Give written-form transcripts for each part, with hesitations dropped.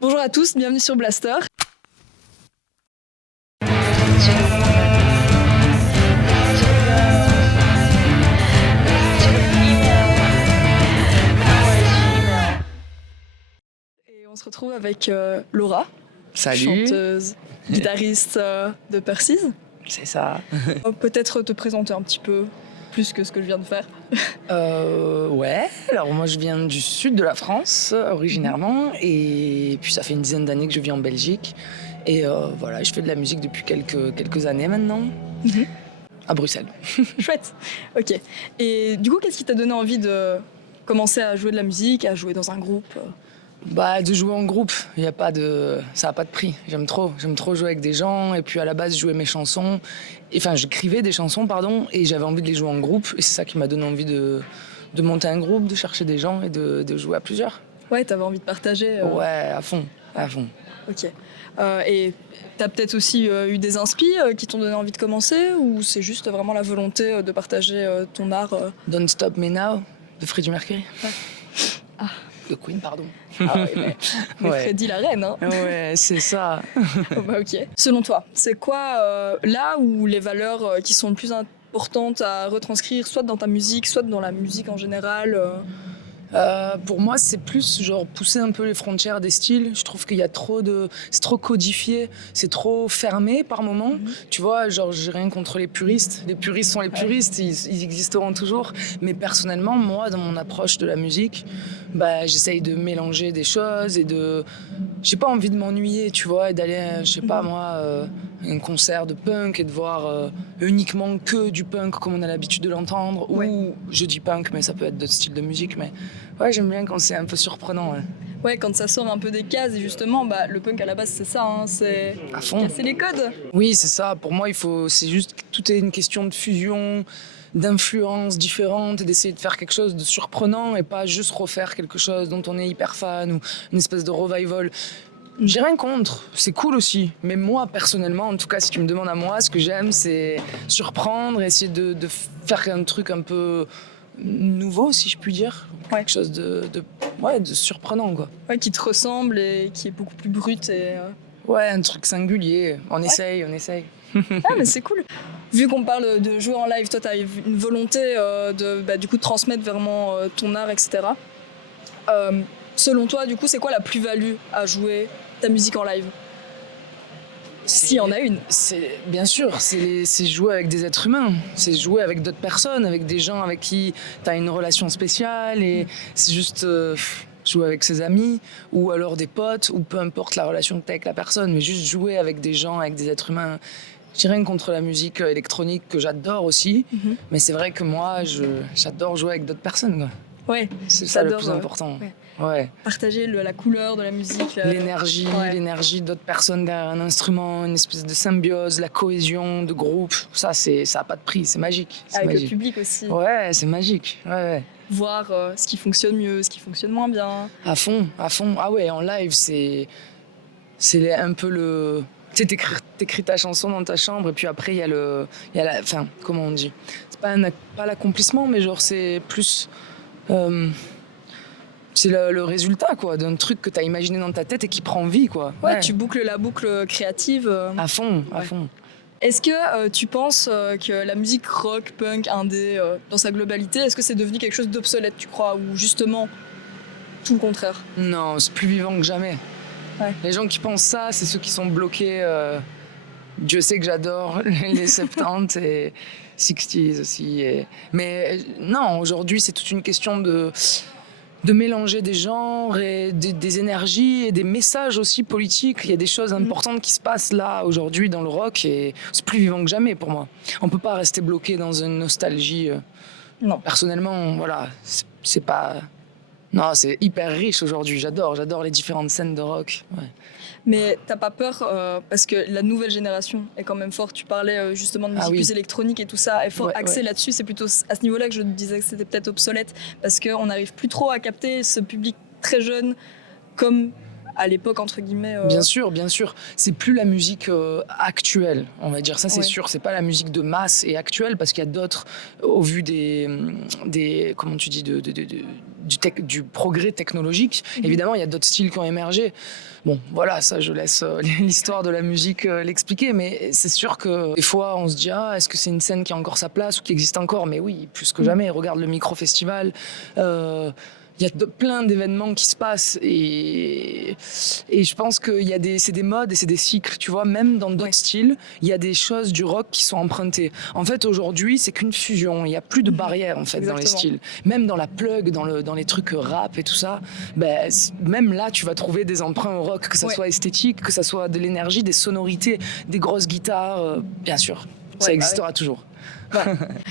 Bonjour à tous, bienvenue sur Blaster. Et on se retrouve avec Laura, Salut. chanteuse, guitariste de Persis. C'est ça. Peut-être te présenter un petit peu plus que ce que je viens de faire. Ouais, alors moi je viens du sud de la France originairement et puis ça fait une dizaine d'années que je vis en Belgique et voilà, je fais de la musique depuis quelques années maintenant à Bruxelles. Chouette. Ok. Et du coup, qu'est-ce qui t'a donné envie de commencer à jouer de la musique, à jouer dans un groupe Bah, de jouer en groupe, ça n'a pas de prix. J'aime trop jouer avec des gens et puis à la base je jouais mes chansons, enfin j'écrivais des chansons pardon et j'avais envie de les jouer en groupe et c'est ça qui m'a donné envie de monter un groupe, de chercher des gens et de jouer à plusieurs. Ouais, t'avais envie de partager. Ouais, à fond. Ok. Et t'as peut-être aussi eu des inspi qui t'ont donné envie de commencer ou c'est juste vraiment la volonté de partager ton art Don't Stop Me Now de Freddie Mercury. Ouais. Ah. De Queen, pardon. Ah oui, mais Ouais. Freddie la reine, hein. Ouais, c'est ça. Oh, bah, ok. Selon toi, c'est quoi là où les valeurs qui sont le plus importantes à retranscrire, soit dans ta musique, soit dans la musique en général Pour moi, c'est plus genre pousser un peu les frontières des styles. Je trouve qu'il y a c'est trop codifié, c'est trop fermé par moments. Tu vois, genre j'ai rien contre les puristes. Les puristes sont les puristes, ils existeront toujours. Mais personnellement, moi, dans mon approche de la musique, bah, j'essaye de mélanger des choses et j'ai pas envie de m'ennuyer, tu vois, et d'aller, je sais pas moi, un concert de punk et de voir uniquement que du punk comme on a l'habitude de l'entendre. Ouais. Ou je dis punk, mais ça peut être d'autres styles de musique, mais ouais, j'aime bien quand c'est un peu surprenant. Ouais. Ouais, quand ça sort un peu des cases, et justement, bah, le punk à la base, c'est ça, hein, c'est À fond. casser les codes. Oui, c'est ça. Pour moi, c'est juste, tout est une question de fusion, d'influences différentes et d'essayer de faire quelque chose de surprenant et pas juste refaire quelque chose dont on est hyper fan ou une espèce de revival. J'ai rien contre, c'est cool aussi. Mais moi, personnellement, en tout cas, si tu me demandes à moi, ce que j'aime, c'est surprendre, essayer de faire un truc un peu nouveau, si je puis dire. Ouais. Quelque chose de surprenant, quoi. Ouais, qui te ressemble et qui est beaucoup plus brut et Ouais, un truc singulier. On essaye. Ah, mais c'est cool. Vu qu'on parle de jouer en live, toi, tu as une volonté du coup, de transmettre vraiment ton art, etc. Selon toi, du coup, c'est quoi la plus-value à jouer ta musique en live S'il y en a une. Bien sûr, c'est jouer avec des êtres humains, c'est jouer avec d'autres personnes, avec des gens avec qui tu as une relation spéciale et c'est juste jouer avec ses amis ou alors des potes ou peu importe la relation que tu as avec la personne, mais juste jouer avec des gens, avec des êtres humains. J'ai rien contre la musique électronique que j'adore aussi, mais c'est vrai que moi, j'adore jouer avec d'autres personnes, quoi. Ouais, C'est ça le plus important. Ouais. Partager la couleur de la musique. L'énergie d'autres personnes derrière un instrument, une espèce de symbiose, la cohésion de groupe, ça n'a pas de prix, c'est magique. Avec le public aussi. Ouais, c'est magique. Ouais. Voir ce qui fonctionne mieux, ce qui fonctionne moins bien. À fond. Ah ouais, en live, c'est un peu le... Tu sais, t'écris ta chanson dans ta chambre et puis après, il y a la... Enfin, comment on dit ? C'est pas l'accomplissement, mais genre, c'est plus... c'est le résultat, quoi, d'un truc que tu as imaginé dans ta tête et qui prend vie, quoi. Ouais, tu boucles la boucle créative. À fond. Est-ce que tu penses que la musique rock, punk, indé, dans sa globalité, est-ce que c'est devenu quelque chose d'obsolète, tu crois, ou justement tout le contraire ? Non, c'est plus vivant que jamais. Ouais. Les gens qui pensent ça, c'est ceux qui sont bloqués. Dieu sait que j'adore les 70 et 60s aussi. Mais non, aujourd'hui, c'est toute une question de mélanger des genres et des énergies et des messages aussi politiques. Il y a des choses importantes qui se passent là, aujourd'hui, dans le rock et c'est plus vivant que jamais pour moi. On peut pas rester bloqué dans une nostalgie. Non. Personnellement, voilà, c'est pas... Non, c'est hyper riche aujourd'hui, j'adore les différentes scènes de rock. Ouais. Mais t'as pas peur, parce que la nouvelle génération est quand même forte, tu parlais justement de musique plus électronique et tout ça, est fort axé là-dessus, c'est plutôt à ce niveau-là que je disais que c'était peut-être obsolète, parce qu'on n'arrive plus trop à capter ce public très jeune comme à l'époque, entre guillemets. Bien sûr. C'est plus la musique actuelle, on va dire. Ça, c'est sûr. C'est pas la musique de masse et actuelle parce qu'il y a d'autres, au vu des comment tu dis, du progrès technologique. Évidemment, il y a d'autres styles qui ont émergé. Bon, voilà, ça, je laisse l'histoire de la musique l'expliquer, mais c'est sûr que des fois, on se dit, ah, est-ce que c'est une scène qui a encore sa place ou qui existe encore? Mais oui, plus que jamais. Regarde le Micro-Festival. Il y a plein d'événements qui se passent et je pense que c'est des modes et c'est des cycles, tu vois. Même dans d'autres styles, il y a des choses du rock qui sont empruntées. En fait, aujourd'hui, c'est qu'une fusion. Il n'y a plus de barrières, en fait, dans les styles. Même dans la plug, dans les trucs rap et tout ça, ben, même là, tu vas trouver des emprunts au rock, que ça soit esthétique, que ça soit de l'énergie, des sonorités, des grosses guitares, bien sûr. Ça existera toujours.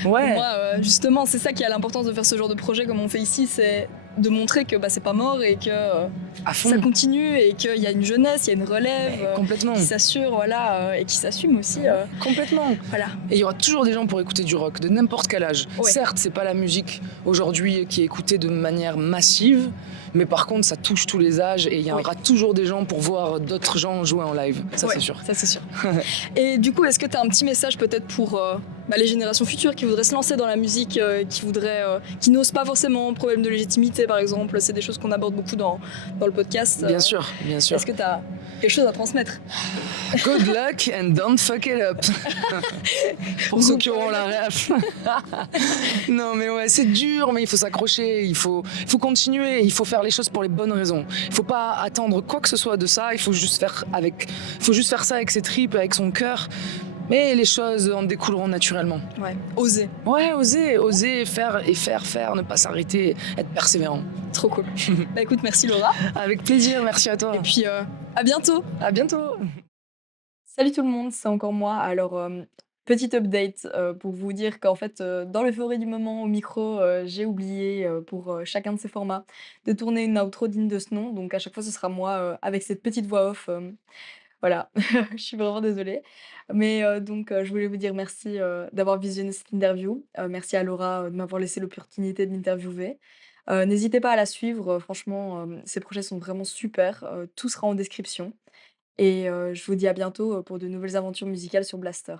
Pour moi, justement, c'est ça qui a l'importance de faire ce genre de projet comme on fait ici, c'est de montrer que c'est pas mort et que ça continue et qu'il y a une jeunesse, il y a une relève qui s'assure, voilà, et qui s'assume aussi. Complètement. Voilà. Et il y aura toujours des gens pour écouter du rock, de n'importe quel âge. Certes, c'est pas la musique aujourd'hui qui est écoutée de manière massive, mais par contre, ça touche tous les âges et il y aura toujours des gens pour voir d'autres gens jouer en live. Ça, c'est sûr. Ça, c'est sûr. Et du coup, est-ce que tu as un petit message peut-être pour les générations futures qui voudraient se lancer dans la musique, qui n'osent pas forcément, problème de légitimité par exemple, c'est des choses qu'on aborde beaucoup dans le podcast. Bien sûr, bien sûr. Est-ce que tu as quelque chose à transmettre? Good luck and don't fuck it up. Pour ceux qui auront la ref. Non mais ouais, c'est dur, mais il faut s'accrocher, il faut continuer, il faut faire les choses pour les bonnes raisons. Il faut pas attendre quoi que ce soit de ça, il faut juste faire ça avec ses tripes, avec son cœur. Mais les choses en découleront naturellement. Ouais, oser. Ouais, oser, faire, ne pas s'arrêter, être persévérant. Trop cool. Écoute, merci Laura. Avec plaisir, merci à toi. Et puis, à bientôt. À bientôt. Salut tout le monde, c'est encore moi. Alors, petit update pour vous dire qu'en fait, dans l'euphorie du moment au micro, j'ai oublié pour chacun de ces formats de tourner une outro digne de ce nom. Donc à chaque fois, ce sera moi avec cette petite voix off. Voilà, je suis vraiment désolée. Mais donc je voulais vous dire merci, d'avoir visionné cette interview. Merci à Laura, de m'avoir laissé l'opportunité de l'interviewer. N'hésitez pas à la suivre, franchement, ses projets sont vraiment super, tout sera en description et je vous dis à bientôt, pour de nouvelles aventures musicales sur Blaster.